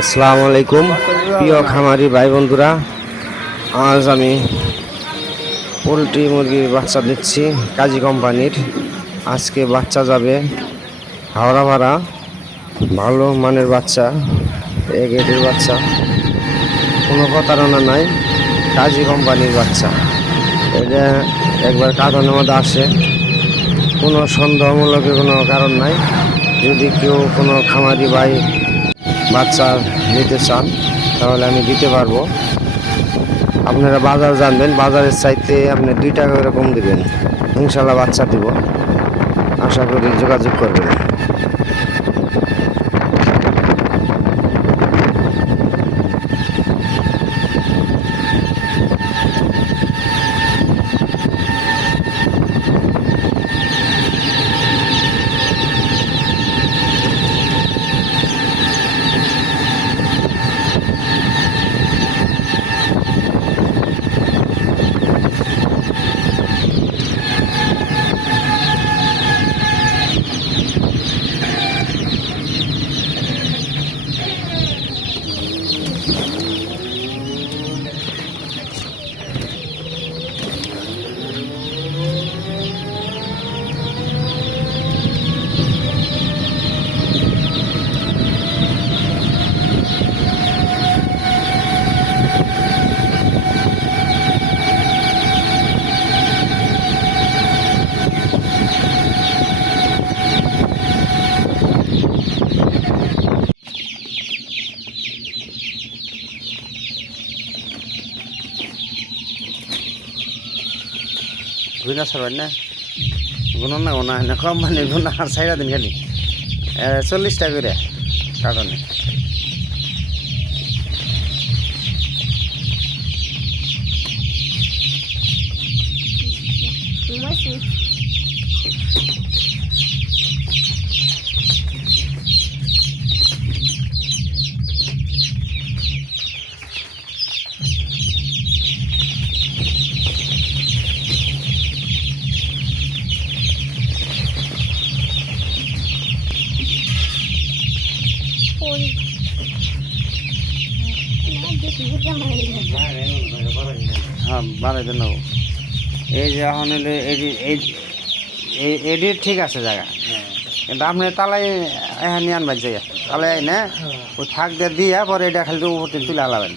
আসসালামু আলাইকুম প্রিয় খামারি ভাই বন্ধুরা, আজ আমি পোলট্রি মুরগির বাচ্চা দিচ্ছি কাজী কোম্পানির। আজকে বাচ্চা যাবে হাওড়া ভাড়া, ভালো মানের বাচ্চা, এ গ্রেডের বাচ্চা, কোনো প্রতারণা নাই, কাজী কোম্পানির বাচ্চা। এটা একবার কার্টনের মধ্যে আসে, কোনো সন্দেহমূলক কোনো কারণ নাই। যদি কেউ কোনো খামারি ভাই বাচ্চা নিতে চান তাহলে আমি দিতে পারবো। আপনারা বাজার জানবেন, বাজারের চাইতে আপনি 2 টাকা করে কম দিবেন, ইনশাল্লাহ বাচ্চা দিব। আশা করি যোগাযোগ করবেন। গুনা সারবেন না, গুণ না গোনা না কম মানে গুণা আর 4 দিন খালি 40 টাকা করে কারণে। হ্যাঁ বাড়াই দেন। এই যে এখন হলে এডি ঠিক আছে জায়গা, কিন্তু আপনি তালাই এখানে নিয়ে আনবেন জায়গা, তালাই না ওই ফাঁক দিয়ে দিয়া পরে এটা খালি উপর দিন তুলে আলাবেন।